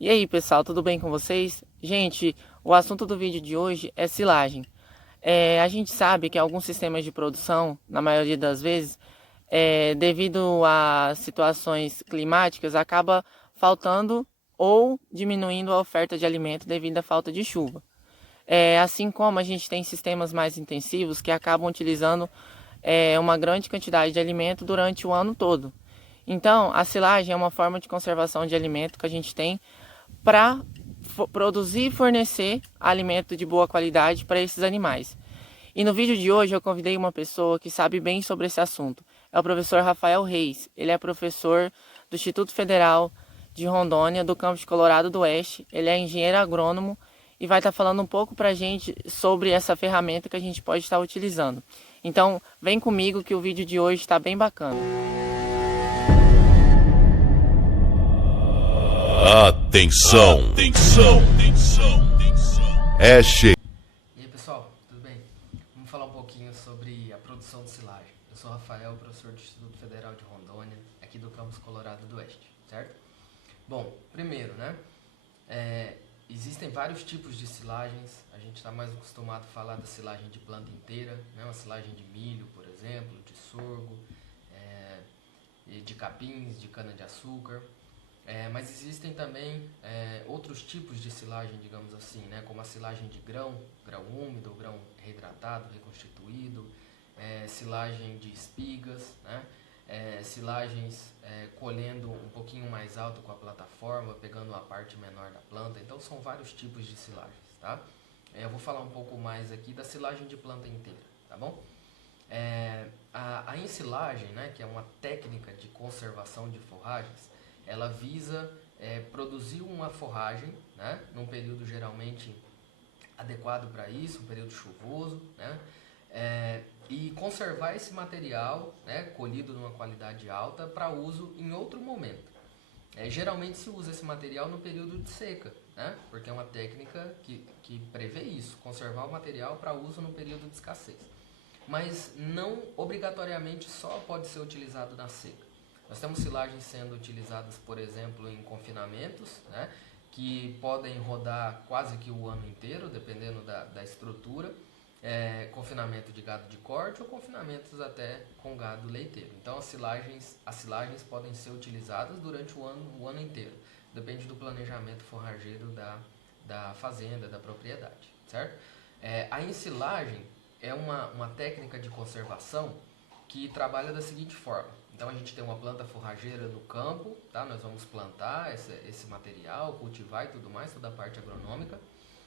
E aí, pessoal, tudo bem com vocês? Gente, o assunto do vídeo de hoje é silagem. A gente sabe que alguns sistemas de produção, na maioria das vezes, devido a situações climáticas, acaba faltando ou diminuindo a oferta de alimento devido à falta de chuva. Assim como a gente tem sistemas mais intensivos que acabam utilizando uma grande quantidade de alimento durante o ano todo. Então, a silagem é uma forma de conservação de alimento que a gente tem para produzir e fornecer alimento de boa qualidade para esses animais. E no vídeo de hoje eu convidei uma pessoa que sabe bem sobre esse assunto. É o professor Rafael Reis. Ele é professor do Instituto Federal de Rondônia, do campus de Colorado do Oeste. Ele é engenheiro agrônomo e vai estar falando um pouco para a gente sobre essa ferramenta que a gente pode estar utilizando. Então, vem comigo que o vídeo de hoje está bem bacana. Atenção! É che... E aí pessoal, tudo bem? Vamos falar um pouquinho sobre a produção de silagem. Eu sou Rafael, professor do Instituto Federal de Rondônia, aqui do campus Colorado do Oeste, certo? Bom, primeiro, né? Existem vários tipos de silagens. A gente está mais acostumado a falar da silagem de planta inteira, né? Uma silagem de milho, por exemplo, de sorgo, de capins, de cana-de-açúcar. Mas existem também outros tipos de silagem, digamos assim, né? Como a silagem de grão, grão úmido, grão reidratado, reconstituído, silagem de espigas, né? Silagens colhendo um pouquinho mais alto com a plataforma, pegando a parte menor da planta. Então são vários tipos de silagens, tá? Eu vou falar um pouco mais aqui da silagem de planta inteira, tá bom? A ensilagem, né, que é uma técnica de conservação de forragens, ela visa produzir uma forragem, né, num período geralmente adequado para isso, um período chuvoso, né, e conservar esse material, né, colhido numa qualidade alta para uso em outro momento. Geralmente se usa esse material no período de seca, né, porque é uma técnica que prevê isso, conservar o material para uso no período de escassez. Mas não obrigatoriamente só pode ser utilizado na seca. Nós temos silagens sendo utilizadas, por exemplo, em confinamentos, né, que podem rodar quase que o ano inteiro, dependendo da estrutura, confinamento de gado de corte ou confinamentos até com gado leiteiro. Então as silagens podem ser utilizadas durante o ano inteiro, depende do planejamento forrageiro da fazenda, da propriedade, certo? A ensilagem é uma técnica de conservação que trabalha da seguinte forma. Então a gente tem uma planta forrageira no campo, tá? Nós vamos plantar esse material, cultivar e tudo mais, toda a parte agronômica.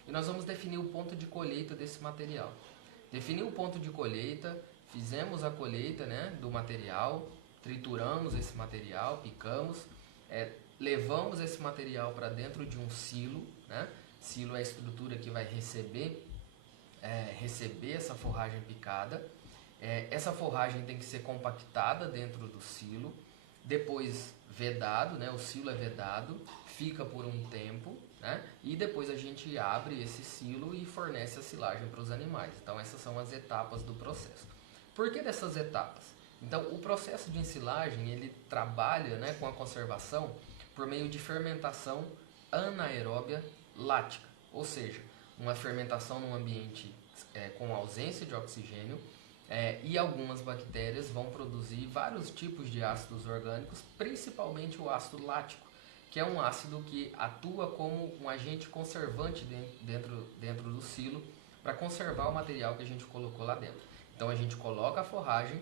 E nós vamos definir o ponto de colheita desse material. Definir o ponto de colheita, fizemos a colheita, né, do material, trituramos esse material, picamos, levamos esse material para dentro de um silo, né? Silo é a estrutura que vai receber essa forragem picada. Essa forragem tem que ser compactada dentro do silo, depois vedado, né? O silo é vedado, fica por um tempo, né? E depois a gente abre esse silo e fornece a silagem para os animais. Então essas são as etapas do processo. Por que dessas etapas? Então o processo de ensilagem ele trabalha, né, com a conservação por meio de fermentação anaeróbia lática, ou seja, uma fermentação num ambiente com ausência de oxigênio, e algumas bactérias vão produzir vários tipos de ácidos orgânicos, principalmente o ácido lático, que é um ácido que atua como um agente conservante dentro do silo para conservar o material que a gente colocou lá dentro. Então a gente coloca a forragem,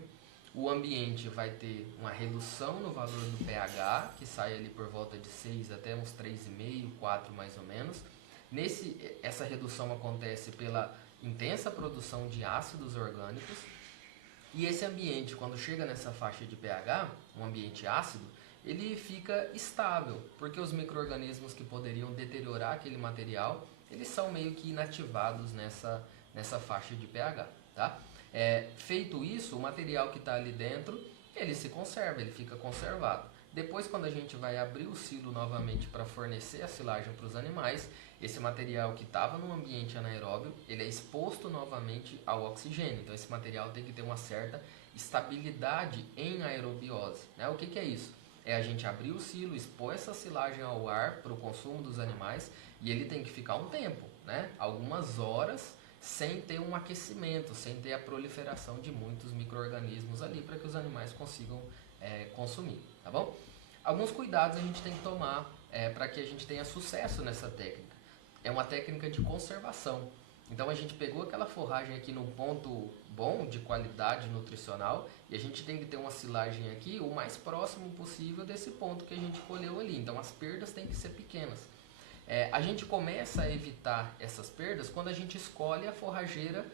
o ambiente vai ter uma redução no valor do pH, que sai ali por volta de 6 até uns 3,5, 4 mais ou menos. Essa redução acontece pela intensa produção de ácidos orgânicos. E esse ambiente, quando chega nessa faixa de pH, um ambiente ácido, ele fica estável, porque os micro-organismos que poderiam deteriorar aquele material, eles são meio que inativados nessa faixa de pH, tá? Feito isso, o material que está ali dentro, ele se conserva, ele fica conservado. Depois, quando a gente vai abrir o silo novamente para fornecer a silagem para os animais, esse material que estava no ambiente anaeróbio, ele é exposto novamente ao oxigênio. Então, esse material tem que ter uma certa estabilidade em aerobiose, né? O que é isso? é a gente abrir o silo, expor essa silagem ao ar para o consumo dos animais, e ele tem que ficar um tempo, né? Algumas horas, sem ter um aquecimento, sem ter a proliferação de muitos micro-organismos ali para que os animais consigam consumir, tá bom? Alguns cuidados a gente tem que tomar para que a gente tenha sucesso nessa técnica. É uma técnica de conservação. Então a gente pegou aquela forragem aqui num ponto bom de qualidade nutricional e a gente tem que ter uma silagem aqui o mais próximo possível desse ponto que a gente colheu ali. Então as perdas têm que ser pequenas. A gente começa a evitar essas perdas quando a gente escolhe a forrageira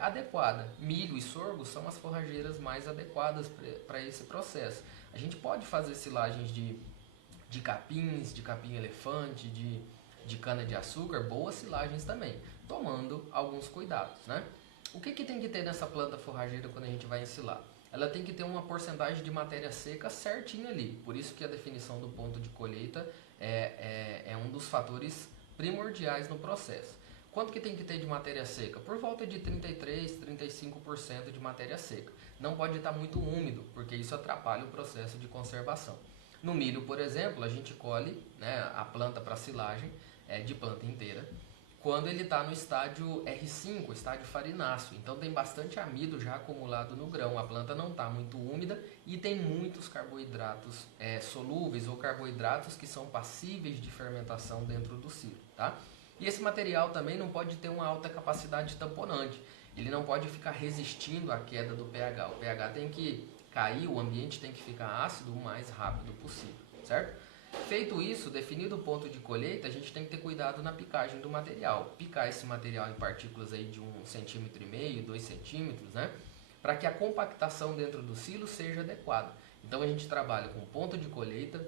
adequada. Milho e sorgo são as forrageiras mais adequadas para esse processo. A gente pode fazer silagens de capins, de capim-elefante, de cana-de-açúcar, boas silagens também, tomando alguns cuidados, né? O que tem que ter nessa planta forrageira quando a gente vai ensilar? Ela tem que ter uma porcentagem de matéria seca certinha ali, por isso que a definição do ponto de colheita é um dos fatores primordiais no processo. Quanto que tem que ter de matéria seca? Por volta de 33, 35% de matéria seca. Não pode estar muito úmido, porque isso atrapalha o processo de conservação. No milho, por exemplo, a gente colhe, né, a planta para silagem de planta inteira, quando ele está no estádio R5, estádio farináceo. Então tem bastante amido já acumulado no grão, a planta não está muito úmida e tem muitos carboidratos solúveis ou carboidratos que são passíveis de fermentação dentro do silo, tá? E esse material também não pode ter uma alta capacidade tamponante, ele não pode ficar resistindo à queda do pH. O pH tem que cair, o ambiente tem que ficar ácido o mais rápido possível, certo? Feito isso, definido o ponto de colheita, a gente tem que ter cuidado na picagem do material. Picar esse material em partículas aí de 1,5 cm, 2 centímetros, né? Para que a compactação dentro do silo seja adequada. Então a gente trabalha com ponto de colheita,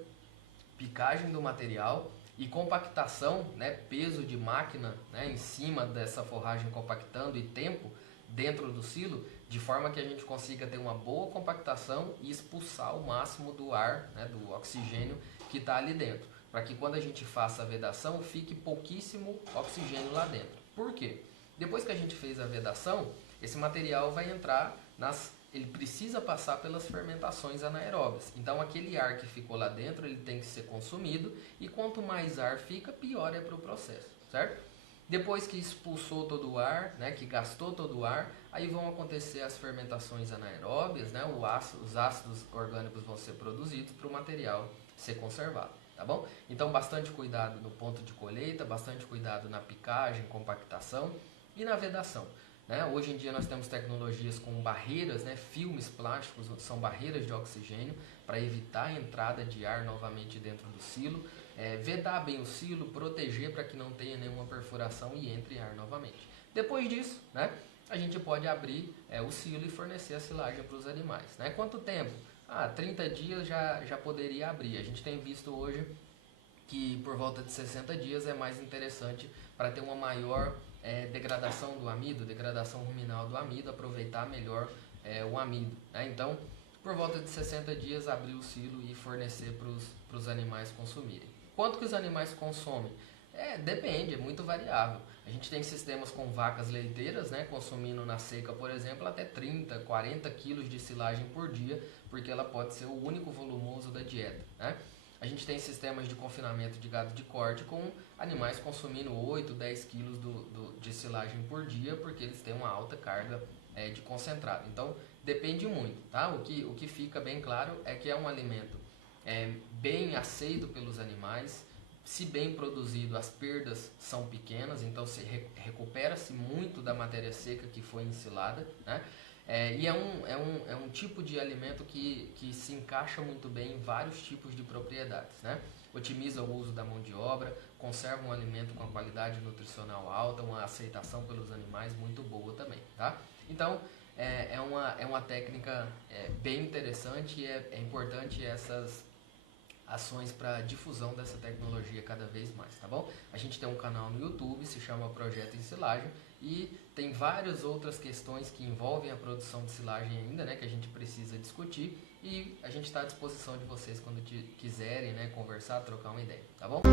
picagem do material e compactação, né? Peso de máquina, né? Em cima dessa forragem compactando e tempo dentro do silo, de forma que a gente consiga ter uma boa compactação e expulsar o máximo do ar, né? Do oxigênio que está ali dentro, para que quando a gente faça a vedação fique pouquíssimo oxigênio lá dentro. Por quê? Depois que a gente fez a vedação, esse material vai entrar ele precisa passar pelas fermentações anaeróbias. Então aquele ar que ficou lá dentro, ele tem que ser consumido e quanto mais ar fica, pior é para o processo, certo? Depois que expulsou todo o ar, né, que gastou todo o ar, aí vão acontecer as fermentações anaeróbias, né, os ácidos orgânicos vão ser produzidos para o material ser conservado, tá bom? Então bastante cuidado no ponto de colheita, bastante cuidado na picagem, compactação e na vedação, né? Hoje em dia nós temos tecnologias com barreiras, né, filmes plásticos, são barreiras de oxigênio para evitar a entrada de ar novamente dentro do silo, vedar bem o silo, proteger para que não tenha nenhuma perfuração e entre ar novamente. Depois disso, né, a gente pode abrir o silo e fornecer a silagem para os animais, né? Quanto tempo? 30 dias já poderia abrir. A gente tem visto hoje que por volta de 60 dias é mais interessante para ter uma maior degradação do amido, degradação ruminal do amido, aproveitar melhor o amido, né? Então, por volta de 60 dias abrir o silo e fornecer para os animais consumirem. Quanto que os animais consomem? Depende, é muito variável. A gente tem sistemas com vacas leiteiras, né, consumindo na seca, por exemplo, até 30, 40 quilos de silagem por dia, porque ela pode ser o único volumoso da dieta, né? A gente tem sistemas de confinamento de gado de corte com animais consumindo 8, 10 quilos de silagem por dia, porque eles têm uma alta carga de concentrado. Então, depende muito, tá? O que fica bem claro é que é um alimento bem aceito pelos animais. Se bem produzido, as perdas são pequenas, então recupera-se muito da matéria seca que foi ensilada, né? E é um tipo de alimento que se encaixa muito bem em vários tipos de propriedades, né? Otimiza o uso da mão de obra, conserva um alimento com a qualidade nutricional alta, uma aceitação pelos animais muito boa também, tá? Então, é uma técnica bem interessante e é importante essas ações para difusão dessa tecnologia cada vez mais, tá bom? A gente tem um canal no YouTube, se chama Projeto em Silagem, e tem várias outras questões que envolvem a produção de silagem ainda, né, que a gente precisa discutir, e a gente está à disposição de vocês quando quiserem, né, conversar, trocar uma ideia, tá bom?